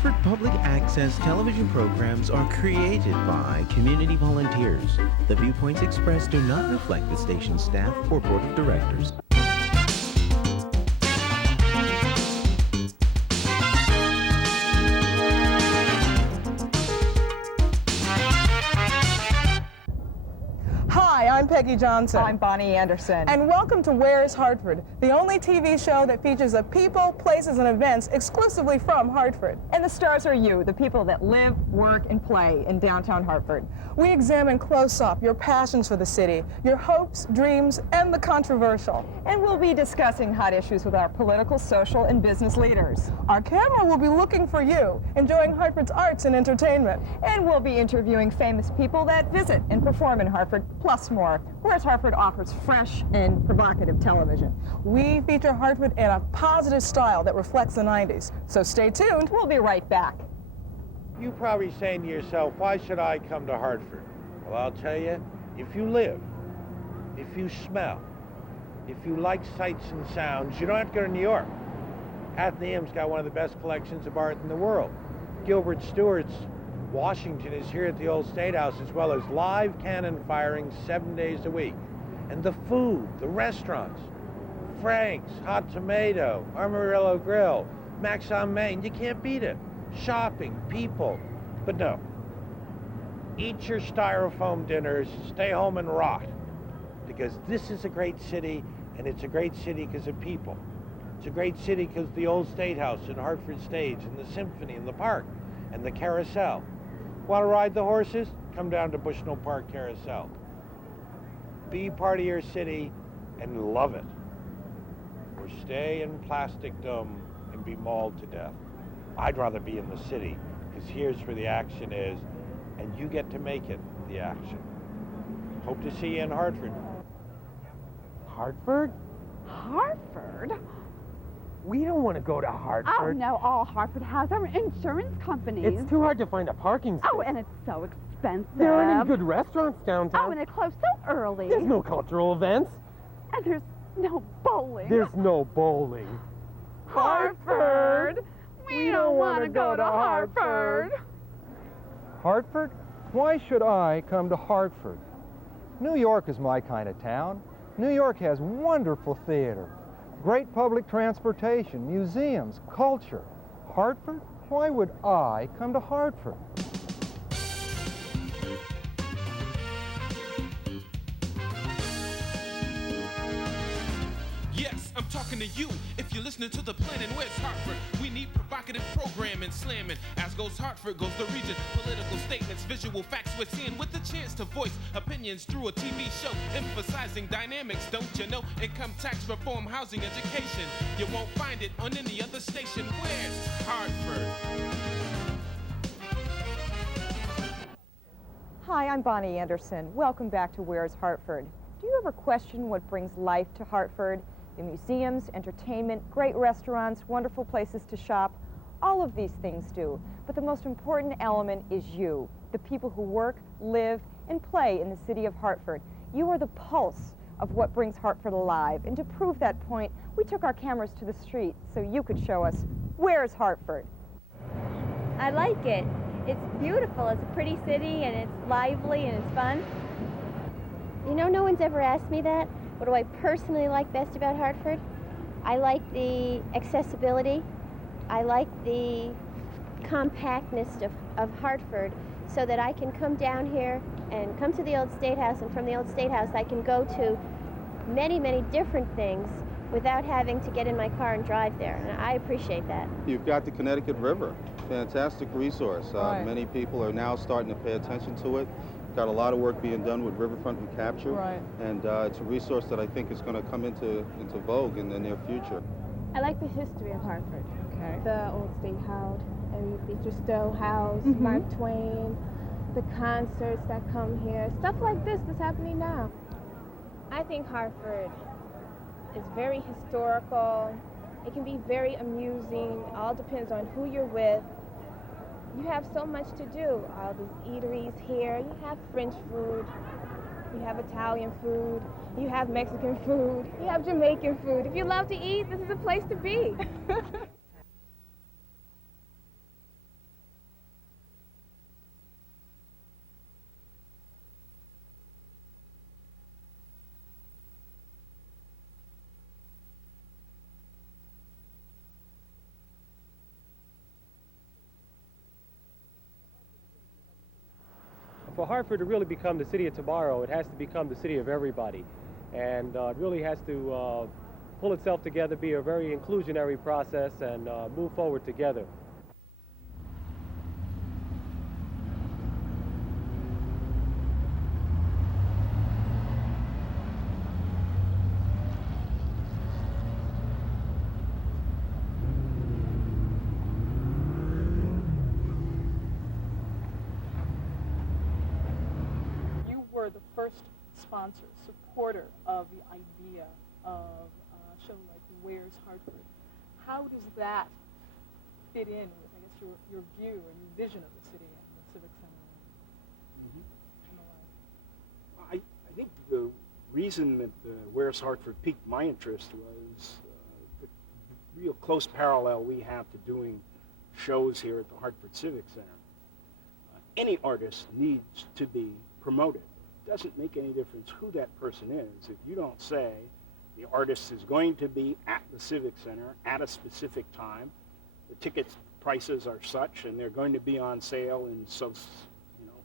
Hartford Public Access television programs are created by community volunteers. The viewpoints expressed do not reflect the station's staff or board of directors. Hi, I'm Peggy Johnson. I'm Bonnie Anderson. And welcome to Where's Hartford, the only TV show that features the people, places, and events exclusively from Hartford. And the stars are you, the people that live, work, and play in downtown Hartford. We examine close up your passions for the city, your hopes, dreams, and the controversial. And we'll be discussing hot issues with our political, social, and business leaders. Our camera will be looking for you, enjoying Hartford's arts and entertainment. And we'll be interviewing famous people that visit and perform in Hartford, plus more. Whereas Hartford offers fresh and provocative television. We feature Hartford in a positive style that reflects the 90s. So stay tuned. We'll be right back. You're probably saying to yourself, why should I come to Hartford? Well, I'll tell you, if you live, if you smell, if you like sights and sounds, you don't have to go to New York. Athenaeum's got one of the best collections of art in the world. Gilbert Stuart's Washington is here at the old State House, as well as live cannon firing 7 days a week. And the food, the restaurants, Frank's, Hot Tomato, Amarillo Grill, Max on Main, you can't beat it. Shopping, people, but no. Eat your styrofoam dinners, stay home and rot. Because this is a great city, and it's a great city because of people. It's a great city because of the old State House and Hartford Stage and the Symphony and the park and the carousel. Want to ride the horses? Come down to Bushnell Park Carousel. Be part of your city and love it. Or stay in Plastic Dome and be mauled to death. I'd rather be in the city, because here's where the action is, and you get to make it the action. Hope to see you in Hartford. Hartford? Hartford? We don't want to go to Hartford. Oh, no, all Hartford has are insurance companies. It's too hard to find a parking space. Oh, and it's so expensive. There aren't any good restaurants downtown. Oh, and it closed so early. There's no cultural events. And there's no bowling. There's no bowling. Hartford? We don't want to go to Hartford. Hartford? Why should I come to Hartford? New York is my kind of town. New York has wonderful theater, great public transportation, museums, culture. Hartford? Why would I come to Hartford? Yes, I'm talking to you. If you're listening to the Planet Where's Hartford, we need provocative programming, slamming. As goes Hartford, goes the region. Political statements, visual facts we're seeing with the chance to voice opinions through a TV show, emphasizing dynamics, don't you know? Income tax reform, housing, education. You won't find it on any other station. Where's Hartford? Hi, I'm Bonnie Anderson. Welcome back to Where's Hartford. Do you ever question what brings life to Hartford? The museums, entertainment, great restaurants, wonderful places to shop. All of these things do. But the most important element is you, the people who work, live, and play in the city of Hartford. You are the pulse of what brings Hartford alive. And to prove that point, we took our cameras to the street so you could show us where's Hartford. I like it. It's beautiful. It's a pretty city, and it's lively, and it's fun. You know, no one's ever asked me that. What do I personally like best about Hartford? I like the accessibility. I like the compactness of Hartford, so that I can come down here and come to the old State House, and from the old State House I can go to many, many different things without having to get in my car and drive there, and I appreciate that. You've got the Connecticut River, fantastic resource. Right. Many people are now starting to pay attention to it. Got a lot of work being done with riverfront recapture, Right. and it's a resource that I think is going to come into vogue in the near future. I like the history of Hartford. Okay. The old State House, and Beecher Stowe House, Mark Twain, the concerts that come here, stuff like this that's happening now. I think Hartford is very historical. It can be very amusing. All depends on who you're with. You have so much to do. All these eateries here. You have French food. You have Italian food. You have Mexican food. You have Jamaican food. If you love to eat, this is a place to be. for Hartford to really become the city of tomorrow, it has to become the city of everybody. And it really has to pull itself together, be a very inclusionary process, and move forward together. The first sponsor, supporter of the idea of a show like Where's Hartford. How does that fit in with, I guess, your view or your vision of the city and the Civic Center? Mm-hmm. I think the reason that Where's Hartford piqued my interest was the real close parallel we have to doing shows here at the Hartford Civic Center. Any artist needs to be promoted. Doesn't make any difference who that person is. If you don't say the artist is going to be at the Civic Center at a specific time, the ticket prices are such, and they're going to be on sale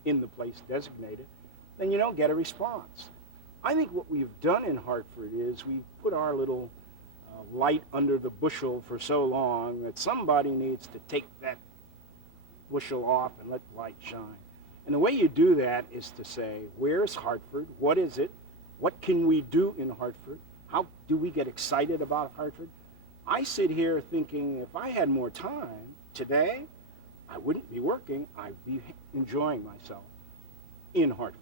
in the place designated, then you don't get a response. I think what we've done in Hartford is we've put our little light under the bushel for so long that somebody needs to take that bushel off and let the light shine. And the way you do that is to say, where's Hartford? What is it? What can we do in Hartford? How do we get excited about Hartford? I sit here thinking if I had more time today, I wouldn't be working. I'd be enjoying myself in Hartford.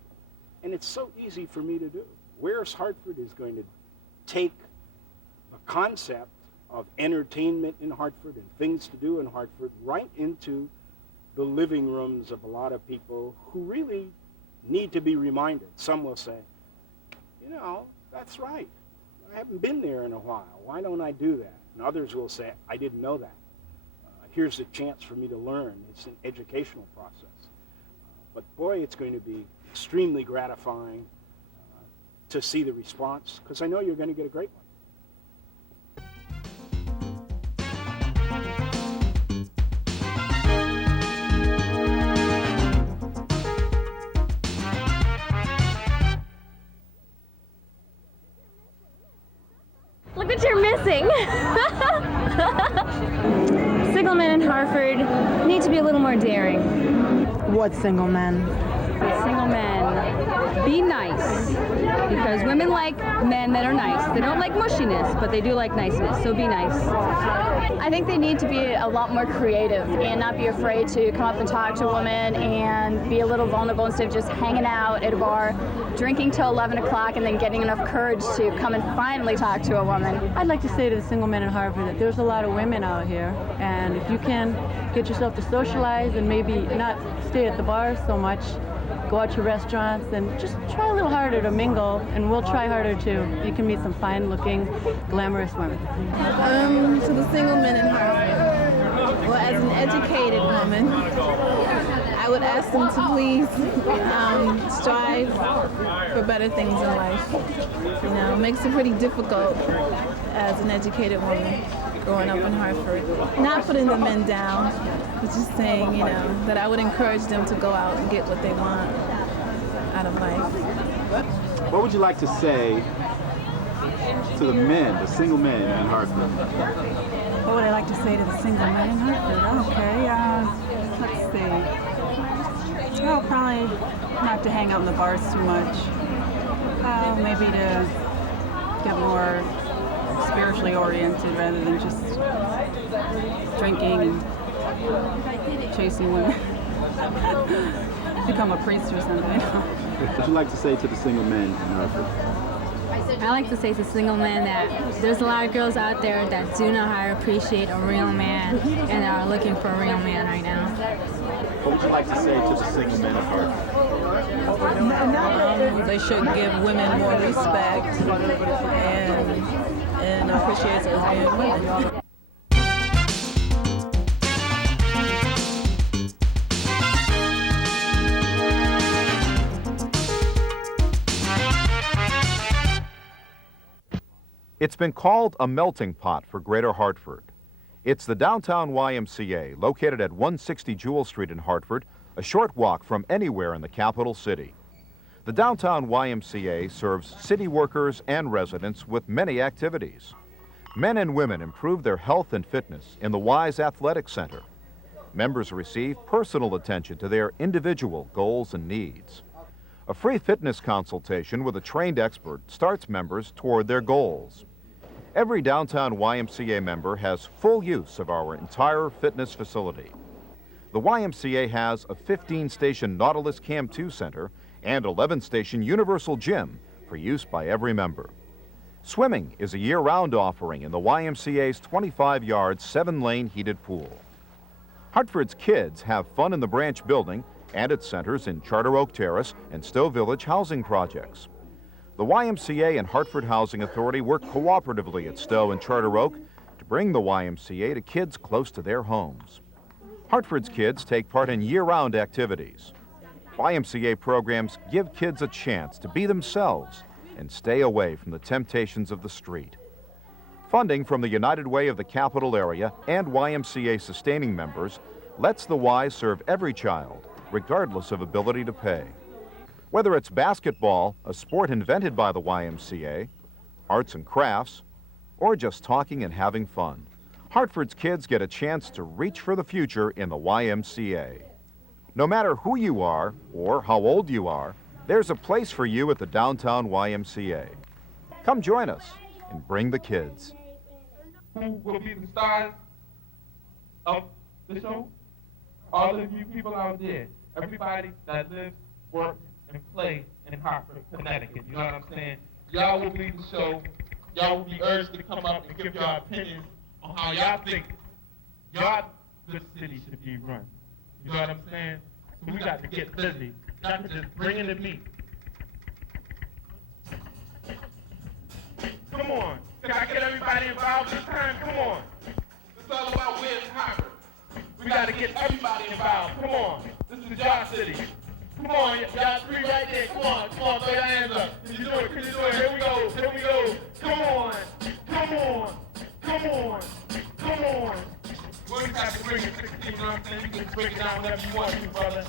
And it's so easy for me to do. Where's Hartford is going to take the concept of entertainment in Hartford and things to do in Hartford right into the living rooms of a lot of people who really need to be reminded. Some will say, you know, that's right. I haven't been there in a while. Why don't I do that? And others will say, I didn't know that. Here's a chance for me to learn. It's an educational process. But boy, it's going to be extremely gratifying to see the response, because I know you're going to get a great one. Look what you're missing. Single men in Hartford need to be a little more daring. What single men? Single men, be nice. Because women like men that are nice. They don't like mushiness, but they do like niceness, so be nice. I think they need to be a lot more creative and not be afraid to come up and talk to a woman and be a little vulnerable instead of just hanging out at a bar, drinking till 11 o'clock and then getting enough courage to come and finally talk to a woman. I'd like to say to the single men in Hartford that there's a lot of women out here, and if you can get yourself to socialize and maybe not stay at the bars so much, go out to restaurants and just try a little harder to mingle, and we'll try harder too. You can meet some fine-looking, glamorous women. To the single men in Hartford, well, as an educated woman, I would ask them to please strive for better things in life. You know, it makes it pretty difficult as an educated woman growing up in Hartford. Not putting the men down, but just saying, you know, that I would encourage them to go out and get what they want out of life. What would you like to say to the men, the single men in Hartford? What would I like to say to the single men in Hartford? Okay, let's see. Well, probably not to hang out in the bars too much. Maybe to get more spiritually oriented rather than just drinking and chasing women. Become a priest or something. What would you like to say to the single men in Hartford? I like to say to single men that there's a lot of girls out there that do know how to appreciate a real man and are looking for a real man right now. What would you like to say to the single men of Hartford? They should give women more respect and appreciate us being women. It's been called a melting pot for Greater Hartford. It's the downtown YMCA, located at 160 Jewel Street in Hartford, a short walk from anywhere in the capital city. The downtown YMCA serves city workers and residents with many activities. Men and women improve their health and fitness in the Wise Athletic Center. Members receive personal attention to their individual goals and needs. A free fitness consultation with a trained expert starts members toward their goals. Every downtown YMCA member has full use of our entire fitness facility. The YMCA has a 15-station Nautilus Cam 2 center and 11-station Universal Gym for use by every member. Swimming is a year-round offering in the YMCA's 25-yard, 7-lane heated pool. Hartford's kids have fun in the branch building and at centers in Charter Oak Terrace and Stowe Village housing projects. The YMCA and Hartford Housing Authority work cooperatively at Stowe and Charter Oak to bring the YMCA to kids close to their homes. Hartford's kids take part in year-round activities. YMCA programs give kids a chance to be themselves and stay away from the temptations of the street. Funding from the United Way of the Capital Area and YMCA sustaining members lets the Y serve every child, regardless of ability to pay. Whether it's basketball, a sport invented by the YMCA, arts and crafts, or just talking and having fun, Hartford's kids get a chance to reach for the future in the YMCA. No matter who you are or how old you are, there's a place for you at the downtown YMCA. Come join us and bring the kids. Who will be the stars of the show? All of you people out there, everybody that lives, works, and plays in Hartford, Connecticut. You know what I'm saying? Y'all will be the show. Y'all will be urged to come up and give y'all opinions on how y'all think y'all good city should be run. You know what I'm saying? So we got to get busy, not to just bring in the meat. Come on. Can I get everybody involved this time? Come on. It's all about where's Hartford. We got to get everybody involved. Come on. This is y'all city. Come on, y'all three right there. Come on, throw your hands up. Can you do it? Can you do it? Here we go. Here we go. Come on. Come on. Come on. Come on. We don't have to bring it 16, you know what I'm saying? You can break it down whatever you want to, brother.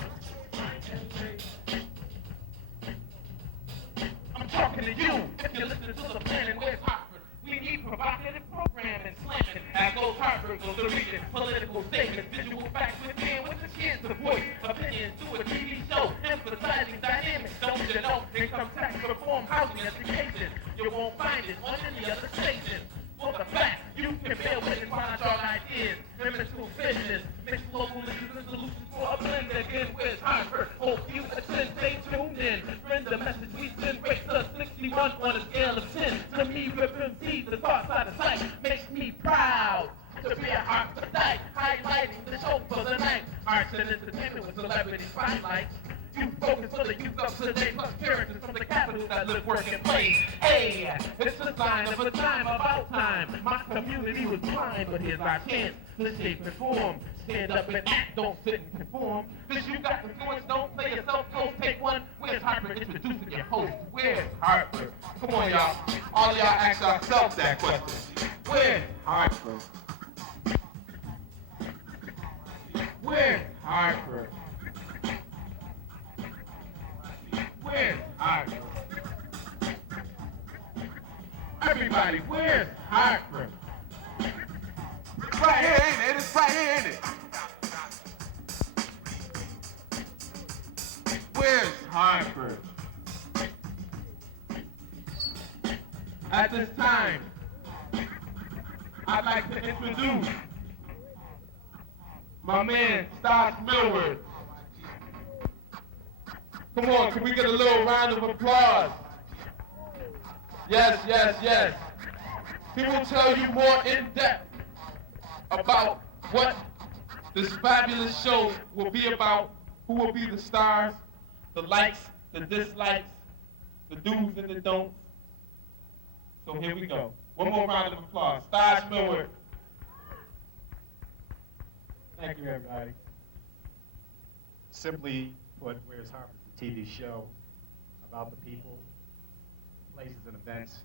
I'm talking to you. If you're listening to the Planet Where's Hartford, we need provocative programming, slamming. As goes Hartford, goes the region, political statements, visual facts with me and with the kids, the voice, opinions, do a TV show, emphasizing dynamics. Don't you know? Income tax, reform, housing, education. You won't find it on any other station. For the fact, you can bear witness behind our ideas, mental business, mix local issues and solutions for a blend. Again, where's Hartford? Hope you attend, stay tuned in. Friend the message we send rates us 61 on a scale of 10. To me, rip MCs, the far side of sight makes me proud to be a Hartford night, highlighting the show for the night. Arts and entertainment with celebrity spotlights. You focus on the youth of today, plus characters from the capital that live, work, and play. Hey, it's a sign of a time, about time. My community was blind, but here's our chance to shape and form. Stand up and act, don't sit and conform. Cause you got influence, don't play yourself close. Take one, where's Hartford? Introducing your host. Where's Hartford? Come on, y'all. All y'all ask yourselves that question. Where's Hartford? Where's Hartford? Where's Hartford? Everybody, where's Hartford? Right here, ain't it? It's right here, ain't it? Where's Hartford? At this time, I'd like to introduce my man, Stas Millward. Come on, can we get a little round of applause? Yes, yes, yes. He will tell you more in depth about what this fabulous show will be about, who will be the stars, the likes, the dislikes, the do's and the don'ts. So here we go. One more round of applause. Stas Millward. Thank you, everybody. Simply put, Where's Hartford? TV show about the people, places, and events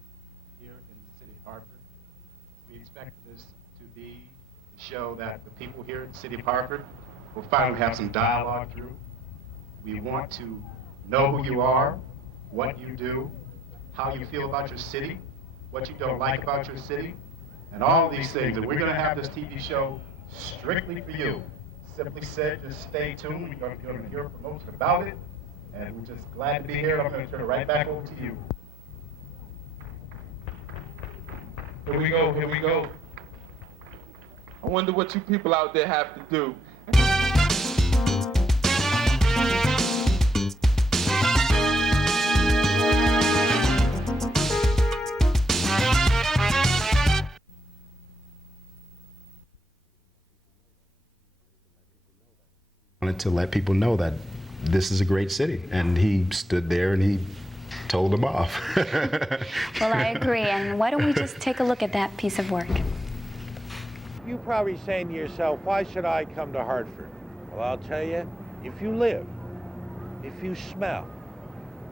here in the city of Hartford. We expect this to be a show that the people here in the city of Hartford will finally have some dialogue through, We want to know who you are, what you do, how you feel about your city, what you don't like about your city, and all these things. And we're going to have this TV show strictly for you. Simply said, just stay tuned. We're going to hear a promotion about it, and we're just glad to be here. I'm going to turn it right back over to you. Here we go, here we go. I wonder what you people out there have to do. Wanted to let people know that this is a great city, and he stood there and he told them off. Well, I agree, and why don't we just take a look at that piece of work? You're probably saying to yourself, why should I come to Hartford? Well, I'll tell you, if you live, if you smell,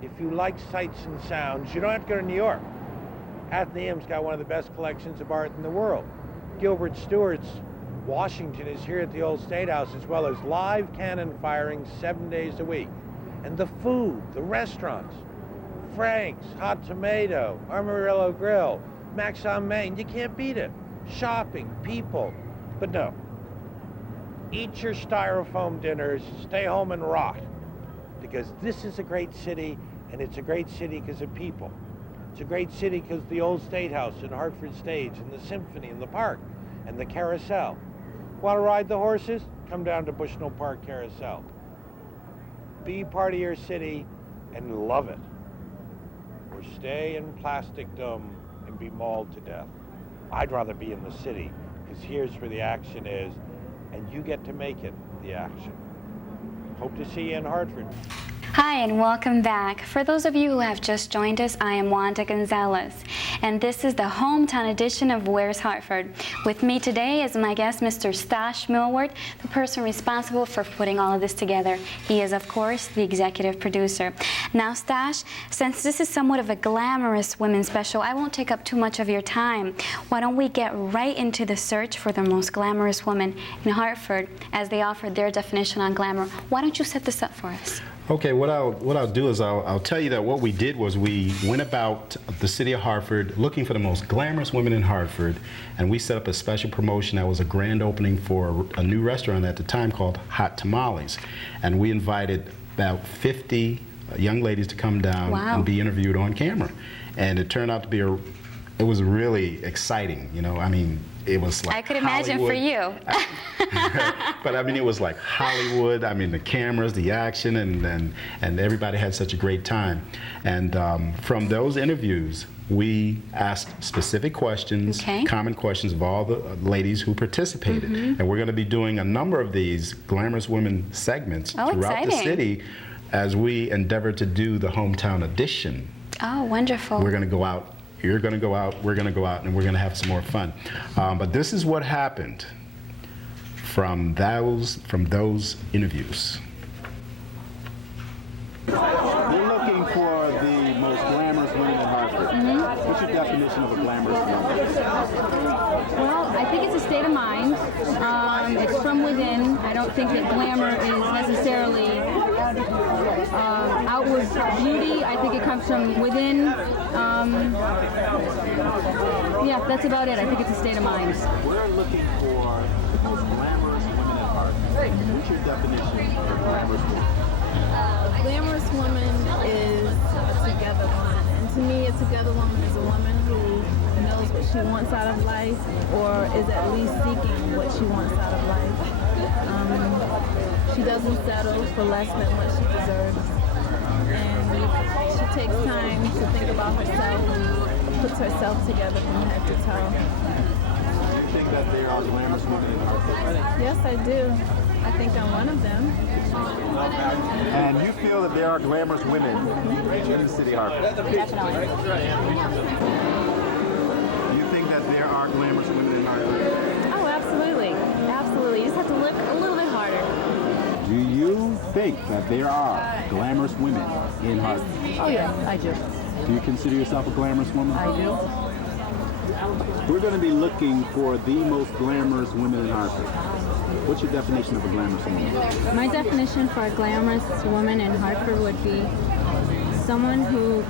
if you like sights and sounds, you don't have to go to New York. Athenaeum's got one of the best collections of art in the world. Gilbert Stuart's Washington is here at the old State House, as well as live cannon firing 7 days a week. And the food, the restaurants, Frank's, Hot Tomato, Amarillo Grill, Max on Main, you can't beat it. Shopping, people, but no. Eat your styrofoam dinners, stay home and rot. Because this is a great city, and it's a great city because of people. It's a great city because of the old State House and Hartford Stage and the Symphony and the park and the carousel. Want to ride the horses? Come down to Bushnell Park Carousel. Be part of your city and love it. Or stay in plasticdom and be mauled to death. I'd rather be in the city, because here's where the action is, and you get to make it the action. Hope to see you in Hartford. Hi and welcome back. For those of you who have just joined us, I am Wanda Gonzalez, and this is the hometown edition of Where's Hartford. With me today is my guest, Mr. Stash Millward, the person responsible for putting all of this together. He is, of course, the executive producer. Now, Stash, since this is somewhat of a glamorous women's special, I won't take up too much of your time. Why don't we get right into the search for the most glamorous woman in Hartford, as they offered their definition on glamour. Why don't you set this up for us? Okay, what I'll do is I'll tell you that what we did was we went about the city of Hartford looking for the most glamorous women in Hartford, and we set up a special promotion that was a grand opening for a new restaurant at the time called Hot Tamales, and we invited about 50 young ladies to come down and be interviewed on camera, and it turned out to be it was really exciting, you know. I mean, it was like I could imagine Hollywood. for you. But I mean, it was like Hollywood. I mean, the cameras, the action, and everybody had such a great time. And from those interviews, we asked specific questions, common questions of all the ladies who participated. And we're going to be doing a number of these glamorous women segments throughout the city as we endeavor to do the hometown edition. Oh, wonderful. We're going to go out. You're going to go out, we're going to go out, and we're going to have some more fun. But this is what happened from those interviews. We're looking for the most glamorous women in Hartford. What's your definition of a glamorous woman? Well, I think it's a state of mind. It's from within. I don't think that glamour is necessarily outward beauty. I think it comes from within. Yeah, that's about it. I think it's a state of mind. We're looking for the most glamorous women in Hartford. What's your definition of a glamorous woman? Glamorous woman is a together woman. And to me, a together woman is a woman who knows what she wants out of life, or is at least seeking what she wants out of life. She doesn't settle for less than what she deserves. And she takes time to think about herself, puts herself together from head to toe. Do you think that there are glamorous women in Hartford? Yes, I do. I think I'm one of them. And you feel that there are glamorous women in the city of Hartford? Definitely. Do you think that there are glamorous women in Hartford? Oh, absolutely. Absolutely. You just have to look a little bit harder. Do you think that there are glamorous women in Hartford? Oh, yeah, I do. Do you consider yourself a glamorous woman? I do. We're going to be looking for the most glamorous women in Hartford. What's your definition of a glamorous woman? My definition for a glamorous woman in Hartford would be someone who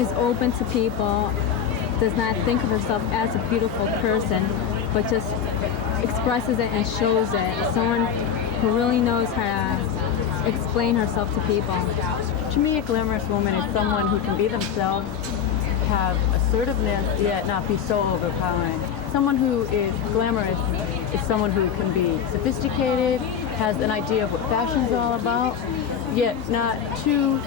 is open to people, does not think of herself as a beautiful person, but just expresses it and shows it. Someone who really knows how to explain herself to people. To me, a glamorous woman is someone who can be themselves, have assertiveness, yet not be so overpowering. Someone who is glamorous is someone who can be sophisticated, has an idea of what fashion's all about, yet not too